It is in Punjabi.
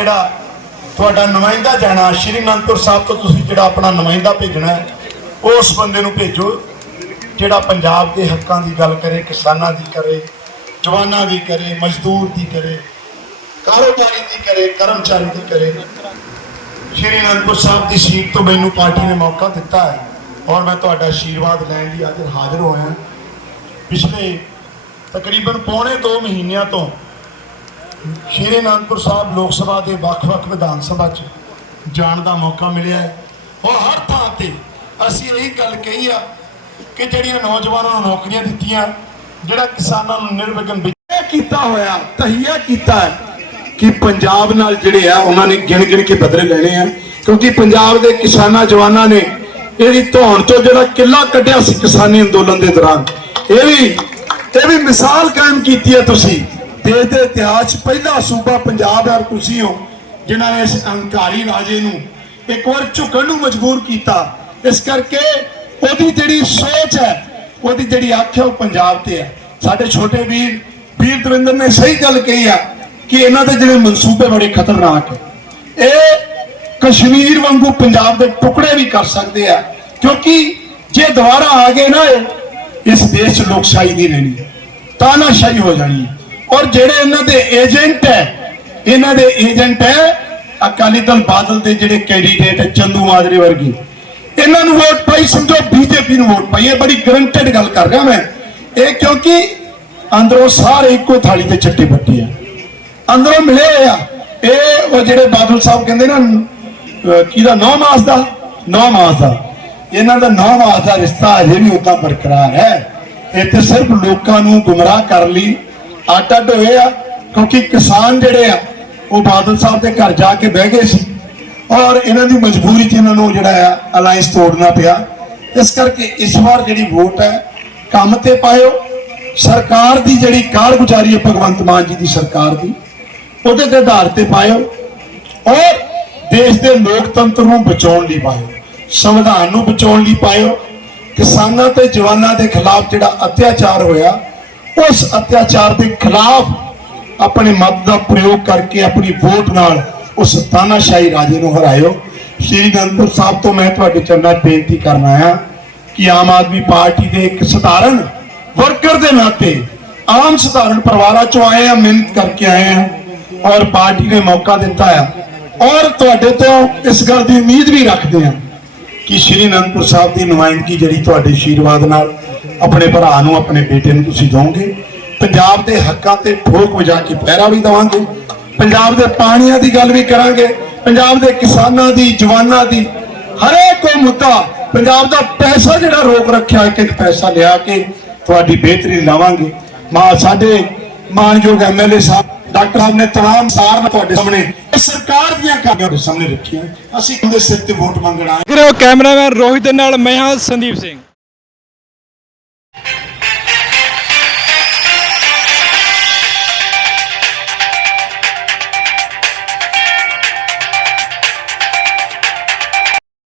ਜਿਹੜਾ ਤੁਹਾਡਾ ਨੁਮਾਇੰਦਾ ਜਾਣਾ ਸ਼੍ਰੀ ਅਨੰਦਪੁਰ ਸਾਹਿਬ ਤੋਂ ਤੁਸੀਂ ਜਿਹੜਾ ਆਪਣਾ ਨੁਮਾਇੰਦਾ ਭੇਜਣਾ ਉਸ ਬੰਦੇ ਨੂੰ ਭੇਜੋ, ਜਿਹੜਾ ਪੰਜਾਬ ਦੇ ਹੱਕਾਂ ਦੀ ਗੱਲ ਕਰੇ, ਕਿਸਾਨਾਂ ਦੀ ਕਰੇ, ਜਵਾਨਾਂ ਦੀ ਕਰੇ, ਮਜ਼ਦੂਰ ਦੀ ਕਰੇ, ਕਾਰੋਬਾਰੀ ਦੀ ਕਰੇ, ਕਰਮਚਾਰੀ ਦੀ ਕਰੇ। ਸ਼੍ਰੀ ਅਨੰਦਪੁਰ ਸਾਹਿਬ ਦੀ ਸੀਟ ਤੋਂ ਮੈਨੂੰ ਪਾਰਟੀ ਨੇ ਮੌਕਾ ਦਿੱਤਾ ਹੈ ਔਰ ਮੈਂ ਤੁਹਾਡਾ ਆਸ਼ੀਰਵਾਦ ਲੈਣ ਲਈ ਅੱਜ ਹਾਜ਼ਰ ਹੋਇਆ ਪਿਛਲੇ ਤਕਰੀਬਨ ਪੌਣੇ 2 ਮਹੀਨਿਆਂ ਤੋਂ ਸ਼੍ਰੀ ਅਨੰਦਪੁਰ ਸਾਹਿਬ ਲੋਕ ਸਭਾ ਦੇ ਵੱਖ-ਵੱਖ ਵਿਧਾਨ ਸਭਾ 'ਚ ਜਾਣ ਦਾ ਮੌਕਾ ਮਿਲਿਆ ਹੈ। ਔਰ ਹਰ ਥਾਂ ਤੇ ਅਸੀਂ ਇਹੀ ਗੱਲ ਕਹੀ ਆ ਕਿ ਜਿਹੜੀਆਂ ਨੌਜਵਾਨਾਂ ਨੂੰ ਨੌਕਰੀਆਂ ਦਿੱਤੀਆਂ, ਜਿਹੜਾ ਕਿਸਾਨਾਂ ਨੂੰ ਨਿਰਵਿਘਨ ਵਿਜੈ ਕੀਤਾ ਹੋਇਆ, ਤਹੀਆ ਕੀਤਾ ਕਿ ਪੰਜਾਬ ਨਾਲ ਜਿਹੜੇ ਆ, ਉਹਨਾਂ ਨੇ ਗਿਣ ਗਿਣ ਕੇ ਬਦਲੇ ਲੈਣੇ ਆ। ਕਿਉਂਕਿ ਪੰਜਾਬ ਦੇ ਕਿਸਾਨਾਂ ਜਵਾਨਾਂ ਨੇ ਇਹਦੀ ਧੌਣ ਤੋਂ ਜਿਹੜਾ ਕਿੱਲਾ ਕੱਢਿਆ ਸੀ ਕਿਸਾਨੀ ਅੰਦੋਲਨ ਦੇ ਦੌਰਾਨ। ਇਹ ਵੀ ਇਹ ਵੀ ਮਿਸਾਲ ਕਾਇਮ ਕੀਤੀ ਹੈ ਤੁਸੀਂ। ਦੇਸ਼ ਦੇ ਇਤਿਹਾਸ 'ਚ ਪਹਿਲਾ ਸੂਬਾ ਪੰਜਾਬ ਹੈ ਤੁਸੀਂ ਹੋ, ਜਿਨ੍ਹਾਂ ਨੇ ਇਸ ਅਹੰਕਾਰੀ ਰਾਜੇ ਨੂੰ ਇੱਕ ਵਾਰ ਝੁਕਣ ਨੂੰ ਮਜਬੂਰ ਕੀਤਾ। ਇਸ ਕਰਕੇ ਉਹਦੀ ਜਿਹੜੀ ਸੋਚ ਹੈ, ਉਹਦੀ ਜਿਹੜੀ ਅੱਖ ਹੈ ਉਹ ਪੰਜਾਬ ਤੇ ਹੈ। ਸਾਡੇ ਛੋਟੇ ਵੀਰ ਵੀਰ ਦਵਿੰਦਰ ਨੇ ਸਹੀ ਗੱਲ ਕਹੀ ਆ ਕਿ ਇਹਨਾਂ ਦੇ ਜਿਹੜੇ ਮਨਸੂਬੇ ਬੜੇ ਖਤਰਨਾਕ ਹੈ। ਇਹ ਕਸ਼ਮੀਰ ਵਾਂਗੂ ਪੰਜਾਬ ਦੇ ਟੁਕੜੇ ਵੀ ਕਰ ਸਕਦੇ ਆ, ਕਿਉਂਕਿ ਜੇ ਦੁਬਾਰਾ ਆ ਗਏ ਨਾ ਇਸ ਦੇਸ਼ 'ਚ ਲੋਕਸ਼ਾਹੀ ਨਹੀਂ ਰਹਿਣੀ। ਤਾਨਾਸ਼ਾਹੀ ਹੋ ਜਾਣੀ ਹੈ। ਔਰ ਜਿਹੜੇ ਇਹਨਾਂ ਦੇ ਏਜੰਟ ਹੈ, ਇਹਨਾਂ ਦੇ ਏਜੰਟ ਹੈ ਅਕਾਲੀ ਦਲ ਬਾਦਲ ਦੇ ਜਿਹੜੇ ਕੈਂਡੀਡੇਟ ਹੈ ਚੰਦੂ ਮਾਜਰੇ ਵਰਗੇ। ਇਹਨਾਂ ਨੂੰ ਵੋਟ ਪਾਈ ਸਮਝੋ, ਬੀਜੇਪੀ ਨੂੰ ਵੋਟ ਪਾਈ। ਇਹ ਬੜੀ ਗਰੰਟਡ ਗੱਲ ਕਰ ਰਿਹਾ ਮੈਂ। ਇਹ ਕਿਉਂਕਿ ਅੰਦਰੋਂ ਸਾਰੇ ਇੱਕੋ ਥਾਲੀ ਤੇ ਚੱਟੇ ਬੱਟੇ ਆ। ਅੰਦਰੋਂ ਮਿਲੇ ਹੋਏ ਆ। ਇਹ ਉਹ ਜਿਹੜੇ ਬਾਦਲ ਸਾਹਿਬ ਕਹਿੰਦੇ ਨਾ, ਅਹ, ਕਿਹਦਾ 9 ਮਾਸ ਦਾ? ਨੌ ਮਾਸ ਦਾ। ਇਹਨਾਂ ਦਾ ਨੌ ਮਾਸ ਦਾ ਰਿਸ਼ਤਾ ਅਜੇ ਵੀ ਉਦਾਂ ਬਰਕਰਾਰ ਹੈ। ਇਹ ਤੇ ਸਿਰਫ ਲੋਕਾਂ ਨੂੰ ਗੁੰਮਰਾਹ ਕਰਨ ਲਈ ਅੱਡ ਅੱਡ ਹੋਏ ਆ, ਕਿਉਂਕਿ ਕਿਸਾਨ ਜਿਹੜੇ ਆ, ਉਹ ਬਾਦਲ ਸਾਹਿਬ ਦੇ ਘਰ ਜਾ ਕੇ ਬਹਿ ਗਏ ਸੀ। ਔਰ ਇਹਨਾਂ ਦੀ ਮਜਬੂਰੀ 'ਚ ਇਹਨਾਂ ਨੂੰ ਜਿਹੜਾ ਆ ਅਲਾਈਅੰਸ ਤੋੜਨਾ ਪਿਆ। ਇਸ ਕਰਕੇ ਇਸ ਵਾਰ ਜਿਹੜੀ ਵੋਟ ਹੈ, ਕੰਮ ਤੇ ਪਾਇਓ। ਸਰਕਾਰ ਦੀ ਜਿਹੜੀ ਕਾਰਗੁਜ਼ਾਰੀ ਹੈ, ਭਗਵੰਤ ਮਾਨ ਜੀ ਦੀ ਸਰਕਾਰ ਦੀ, ਉਹਦੇ ਦੇ ਆਧਾਰ ਤੇ ਪਾਇਓ। ਔਰ ਦੇਸ਼ ਦੇ ਲੋਕਤੰਤਰ ਨੂੰ ਬਚਾਉਣ ਲਈ ਪਾਇਓ। ਸੰਵਿਧਾਨ ਨੂੰ ਬਚਾਉਣ ਲਈ ਪਾਇਓ। ਕਿਸਾਨਾਂ ਤੇ ਜਵਾਨਾਂ ਦੇ ਖਿਲਾਫ ਜਿਹੜਾ ਅਤਿਆਚਾਰ ਹੋਇਆ ਉਸ ਅਤਿਆਚਾਰ ਦੇ ਖਿਲਾਫ ਆਪਣੇ ਮਤ ਦਾ ਪ੍ਰਯੋਗ ਕਰਕੇ ਆਪਣੀ ਵੋਟ ਨਾਲ ਉਸ ਤਾਨਾਸ਼ਾਹੀ ਰਾਜੇ ਨੂੰ ਹਰਾਇਓ। ਸ਼੍ਰੀ ਅਨੰਦਪੁਰ ਸਾਹਿਬ ਤੋਂ ਮੈਂ ਤੁਹਾਡੇ ਚਰਨਾਂ 'ਚ ਬੇਨਤੀ ਕਰਨ ਆਇਆ ਕਿ ਆਮ ਆਦਮੀ ਪਾਰਟੀ ਦੇ ਇੱਕ ਸਧਾਰਨ ਵਰਕਰ ਦੇ ਨਾਤੇ ਆਮ ਸਧਾਰਨ ਪਰਿਵਾਰਾਂ ਚੋਂ ਆਏ ਆ, ਮਿਹਨਤ ਕਰਕੇ ਆਏ ਆ ਔਰ ਪਾਰਟੀ ਨੇ ਮੌਕਾ ਦਿੱਤਾ ਆ। ਔਰ ਤੁਹਾਡੇ ਤੋਂ ਇਸ ਗੱਲ ਦੀ ਉਮੀਦ ਵੀ ਰੱਖਦੇ ਆ ਕਿ ਸ਼੍ਰੀ ਅਨੰਦਪੁਰ ਸਾਹਿਬ ਦੀ ਨੁਮਾਇੰਦਗੀ ਜਿਹੜੀ ਤੁਹਾਡੇ ਆਸ਼ੀਰਵਾਦ ਨਾਲ ਆਪਣੇ ਭਰਾ ਨੂੰ, ਆਪਣੇ ਬੇਟੇ ਨੂੰ ਤੁਸੀਂ ਦੋਗੇ ਪੰਜਾਬ ਦੇ ਹੱਕਾਂ ਤੇ ਠੋਕ ਵਜਾ ਕੇ ਪਹਿਰਾ ਵੀ ਦਵਾਂਗੇ। ਪੰਜਾਬ ਦੇ ਪਾਣੀਆਂ ਦੀ ਗੱਲ ਵੀ ਕਰਾਂਗੇ। ਪੰਜਾਬ ਦੇ ਕਿਸਾਨਾਂ ਦੀ, ਜਵਾਨਾਂ ਦੀ ਹਰੇਕ ਕੋਈ ਮੁੱਦਾ, ਪੰਜਾਬ ਦਾ ਪੈਸਾ ਜਿਹੜਾ ਰੋਕ ਰੱਖਿਆ, ਇੱਕ ਇੱਕ ਪੈਸਾ ਲਿਆ ਕੇ ਤੁਹਾਡੀ ਬਿਹਤਰੀ ਲਾਵਾਂਗੇ। ਮਾ ਸਾਡੇ ਮਾਨਯੋਗ ਐਮਐਲਏ ਸਾਹਿਬ, ਡਾਕਟਰ ਸਾਹਿਬ ਨੇ ਤਮਾਮ ਸਾਰ ਤੁਹਾਡੇ ਸਾਹਮਣੇ ਸਰਕਾਰ ਦੀਆਂ ਕਾਮਿਆਂ ਤੁਹਾਡੇ ਸਾਹਮਣੇ ਰੱਖੀਆਂ। ਅਸੀਂ ਉਹਦੇ ਸਿਰ ਤੇ ਵੋਟ ਮੰਗਣਾ ਆਏ। ਕੈਮਰਾਮੈਨ ਰੋਹਿਤ ਦੇ ਨਾਲ ਮੈਂ ਹਾਂ ਸੰਦੀਪ ਸਿੰਘ।